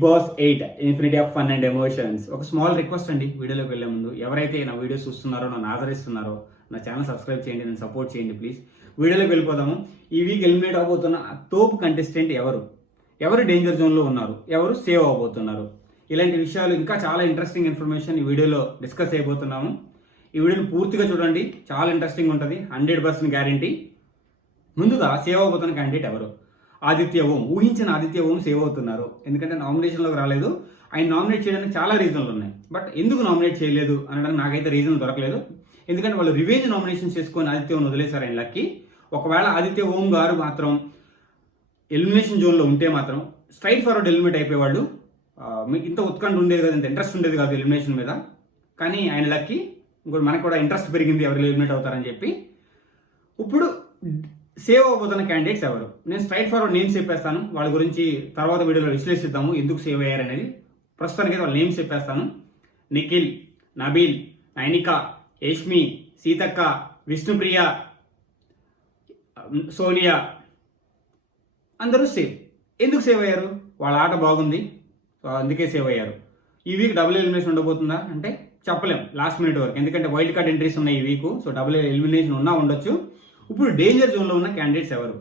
Big boss 8 infinity of fun and emotions. ఒక small request అండి, వీడియోలోకి వెళ్లే ముందు ఎవరైతే నా వీడియోస్ చూస్తున్నారో, నన్ను ఆదరిస్తున్నారో, నా ఛానల్ సబ్స్క్రైబ్ చేయండి, నన్ను సపోర్ట్ చేయండి ప్లీజ్. వీడియోలోకి వెళ్ళిపోదాము. ఈ వీక్ ఎలిమినేట్ అవబోతున్న తోపు కంటెస్టెంట్ ఎవరు డేంజర్ జోన్లో ఉన్నారు, ఎవరు సేవ్ అవబోతున్నారు, ఇలాంటి విషయాలు ఇంకా చాలా ఇంట్రెస్టింగ్ ఇన్ఫర్మేషన్ ఈ వీడియోలో డిస్కస్ అయిపోతున్నాము. ఈ వీడియోని పూర్తిగా చూడండి, చాలా ఇంట్రెస్టింగ్ ఉంటుంది, 100% గ్యారంటీ. ముందుగా సేవ్ అవబోతున్న క్యాండిడేట్ ఎవరు? ఆదిత్య ఓం. ఊహించిన ఆదిత్య ఓం సేవ్ అవుతున్నారు. ఎందుకంటే నామినేషన్లోకి రాలేదు. ఆయన నామినేట్ చేయడానికి చాలా రీజన్లు ఉన్నాయి. బట్ ఎందుకు నామినేట్ చేయలేదు అనడానికి నాకైతే రీజన్ దొరకలేదు. ఎందుకంటే వాళ్ళు రివెంజ్ నామినేషన్ చేసుకొని ఆదిత్య ఓం వదిలేశారు ఆయన లక్కి. ఒకవేళ ఆదిత్య ఓం గారు మాత్రం ఎలిమినేషన్ జోన్లో ఉంటే మాత్రం స్ట్రైట్ ఫార్వర్డ్ ఎలిమినేట్ అయిపోయేవాళ్ళు. మీకు ఇంత ఉత్కంఠ ఉండేది కాదు, ఇంత ఇంట్రెస్ట్ ఉండేది కాదు ఎలిమినేషన్ మీద. కానీ ఆయన లక్కి ఇంకోటి మనకు కూడా ఇంట్రెస్ట్ పెరిగింది ఎవరు ఎలిమినేట్ అవుతారని చెప్పి. ఇప్పుడు సేవ్ అవబోతున్న క్యాండిడేట్స్ ఎవరు? నేను స్ట్రైట్ ఫార్వర్డ్ నేమ్స్ చెప్పేస్తాను, వాళ్ళ గురించి తర్వాత వీడియోలో విశ్లేషిద్దాము ఎందుకు సేవ్ అయ్యారనేది. ప్రస్తుతానికి వాళ్ళ నేమ్స్ చెప్పేస్తాను. నిఖిల్, నబీల్, నైనిక, యష్మి, సీతక్క, విష్ణుప్రియ, సోనియా అందరూ సేవ్. ఎందుకు సేవ్ అయ్యారు? వాళ్ళ ఆట బాగుంది, అందుకే సేవ్ అయ్యారు. ఈ వీక్ డబుల్ ఎలిమినేషన్ ఉండబోతుందా అంటే చెప్పలేం లాస్ట్ మినిట్ వరకు, ఎందుకంటే వైల్డ్ కార్డ్ ఎంట్రీస్ ఉన్నాయి ఈ వీక్. సో డబుల్ ఎలిమినేషన్ ఉండొచ్చు. ఇప్పుడు డేంజర్ జోన్లో ఉన్న క్యాండిడేట్స్ ఎవరు?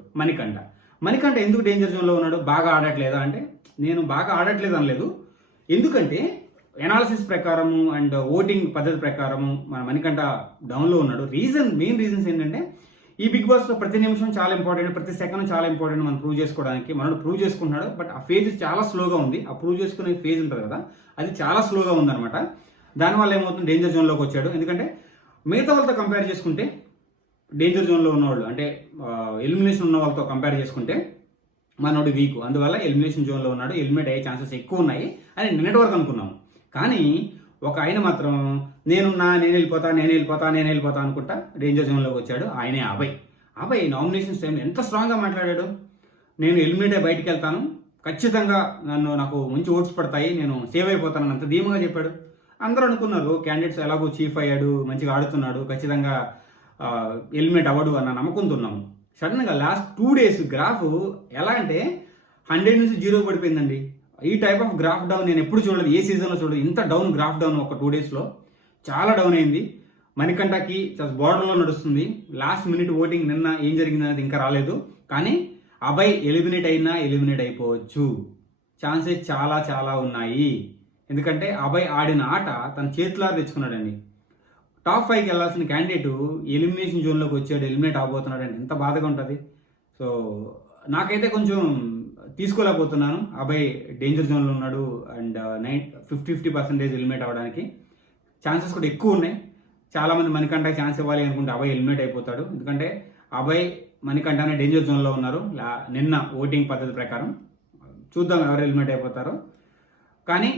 మణికంఠ ఎందుకు డేంజర్ జోన్లో ఉన్నాడు? బాగా ఆడట్లేదా అంటే నేను బాగా ఆడట్లేదు అనలేదు. ఎందుకంటే ఎనాలిసిస్ ప్రకారము అండ్ ఓటింగ్ పద్ధతి ప్రకారము మన మణికంఠ డౌన్లో ఉన్నాడు. మెయిన్ రీజన్స్ ఏంటంటే ఈ బిగ్ బాస్లో ప్రతి నిమిషం చాలా ఇంపార్టెంట్, ప్రతి సెకండ్ చాలా ఇంపార్టెంట్ మనం ప్రూవ్ చేసుకోవడానికి. మనోడు ప్రూవ్ చేసుకుంటున్నాడు, బట్ ఆ ఫేజ్ చాలా స్లోగా ఉంది. ఆ ప్రూవ్ చేసుకునే ఫేజ్ ఉంటుంది కదా, అది చాలా స్లోగా ఉందన్నమాట. దానివల్ల ఏమవుతుంది, డేంజర్ జోన్లోకి వచ్చాడు. ఎందుకంటే మిగతా వాళ్ళతో కంపేర్ చేసుకుంటే డేంజర్ జోన్లో ఉన్నవాళ్ళు అంటే ఎలిమినేషన్ ఉన్న వాళ్ళతో కంపేర్ చేసుకుంటే మనోడు వీక్, అందువల్ల ఎలిమినేషన్ జోన్లో ఉన్నాడు. ఎలిమినేట్ అయ్యే ఛాన్సెస్ ఎక్కువ ఉన్నాయి అని నిన్నటి వరకు అనుకున్నాము. కానీ ఒక ఆయన మాత్రం నేను వెళ్ళిపోతా అనుకుంటా డేంజర్ జోన్లోకి వచ్చాడు. ఆయనే అభయ్ నామినేషన్స్ టైంలో ఎంత స్ట్రాంగ్గా మాట్లాడాడు. నేను ఎలిమినేట్ అయ్యి బయటికి వెళ్తాను, ఖచ్చితంగా నాకు మంచి ఓట్స్ పడతాయి, నేను సేవ్ అయిపోతానని అంత ధీమాగా చెప్పాడు. అందరూ అనుకున్నారు క్యాండిడేట్స్ ఎలాగో చీఫ్ అయ్యాడు, మంచిగా ఆడుతున్నాడు, ఖచ్చితంగా ఎలిమినేట్ అవ్వడు అన్న నమ్మకంతో ఉన్నాము. సడన్గా లాస్ట్ 2 days గ్రాఫ్ ఎలా అంటే 100 నుంచి 0 పడిపోయిందండి. ఈ టైప్ ఆఫ్ గ్రాఫ్ డౌన్ నేను ఎప్పుడు చూడలేదు, ఏ సీజన్లో చూడలేదు. ఇంత డౌన్ గ్రాఫ్ డౌన్ ఒక 2 daysలో చాలా డౌన్ అయింది. మణికంఠకి బార్డర్లో నడుస్తుంది. లాస్ట్ మినిట్ ఓటింగ్ నిన్న ఏం జరిగింది అనేది ఇంకా రాలేదు. కానీ అభయ్ ఎలిమినేట్ అయిపోవచ్చు, ఛాన్సెస్ చాలా ఉన్నాయి. ఎందుకంటే అభయ్ ఆడిన ఆట తన చేతులారా తెచ్చుకున్నాడండి. టాప్ 5కి వెళ్ళాల్సిన క్యాండిడేట్ ఎలిమినేషన్ జోన్లోకి వచ్చాడు, ఎలిమినేట్ అవబోతున్నాడు అంటే ఎంత బాధగా ఉంటుంది. సో నాకైతే కొంచెం తీసుకోలేకపోతున్నాను. అభయ్ డేంజర్ జోన్లో ఉన్నాడు అండ్ 50% ఎలిమినేట్ అవ్వడానికి ఛాన్సెస్ కూడా ఎక్కువ ఉన్నాయి. చాలామంది మణికంఠకి ఛాన్స్ ఇవ్వాలి అనుకుంటే అభయ్ ఎలిమినేట్ అయిపోతాడు. ఎందుకంటే అభయ్ మణికంఠ అనే డేంజర్ జోన్లో ఉన్నారు నిన్న ఓటింగ్ పద్ధతి ప్రకారం. చూద్దాం ఎవరు ఎలిమినేట్ అయిపోతారో. కానీ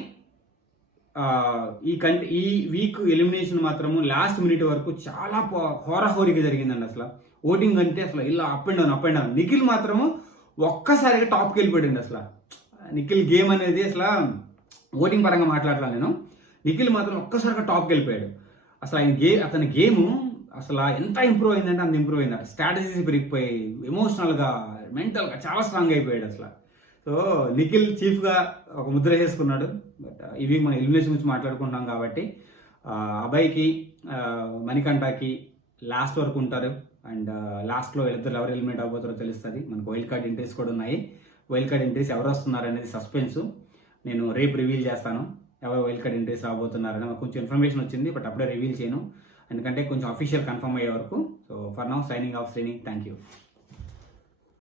ఈ వీక్ ఎలిమినేషన్ మాత్రము లాస్ట్ మినిట్ వరకు చాలా హోరాహోరీగా జరిగిందండి. అసలు ఓటింగ్ అంటే అసలు ఇలా అప్ అండ్ డౌన్. నిఖిల్ మాత్రము ఒక్కసారిగా టాప్కి వెళ్ళిపోయాడు. అసలు నిఖిల్ గేమ్ అనేది అసలు ఓటింగ్ పరంగా మాట్లాడతాను నేను. నిఖిల్ మాత్రం ఒక్కసారిగా టాప్కి వెళ్ళిపోయాడు. అసలు అతని గేమ్ అసలు ఎంత ఇంప్రూవ్ అయిందంటే అంత ఇంప్రూవ్ అయింది. స్ట్రాటజీస్ పెరిగిపోయాయి, ఎమోషనల్గా మెంటల్గా చాలా స్ట్రాంగ్ అయిపోయాడు అసలు. సో నిఖిల్ చీఫ్గా ఒక ముద్ర చేసుకున్నాడు. బట్ ఇవి మనం ఎలిమినేషన్ గురించి మాట్లాడుకుంటాం కాబట్టి అభయ్కి మణికంఠకి లాస్ట్ వరకు ఉంటారు. అండ్ లాస్ట్లో వీళ్ళిద్దరు ఎవరు ఎలిమినేట్ అవ్వబోతారో తెలుస్తుంది. మనకు వైల్డ్ కార్డ్ ఎంట్రీస్ కూడా ఉన్నాయి. వైల్డ్ కార్డ్ ఎంట్రీస్ ఎవరు వస్తున్నారు అనేది సస్పెన్స్. నేను రేపు రివీల్ చేస్తాను ఎవరు వైల్డ్ కార్డ్ ఎంట్రీస్ రాబోతున్నారని. మాకు కొంచెం ఇన్ఫర్మేషన్ వచ్చింది, బట్ అప్పుడే రివీల్ చేయను ఎందుకంటే కొంచెం అఫీషియల్ కన్ఫర్మ్ అయ్యే వరకు. So for now signing off. Thank you.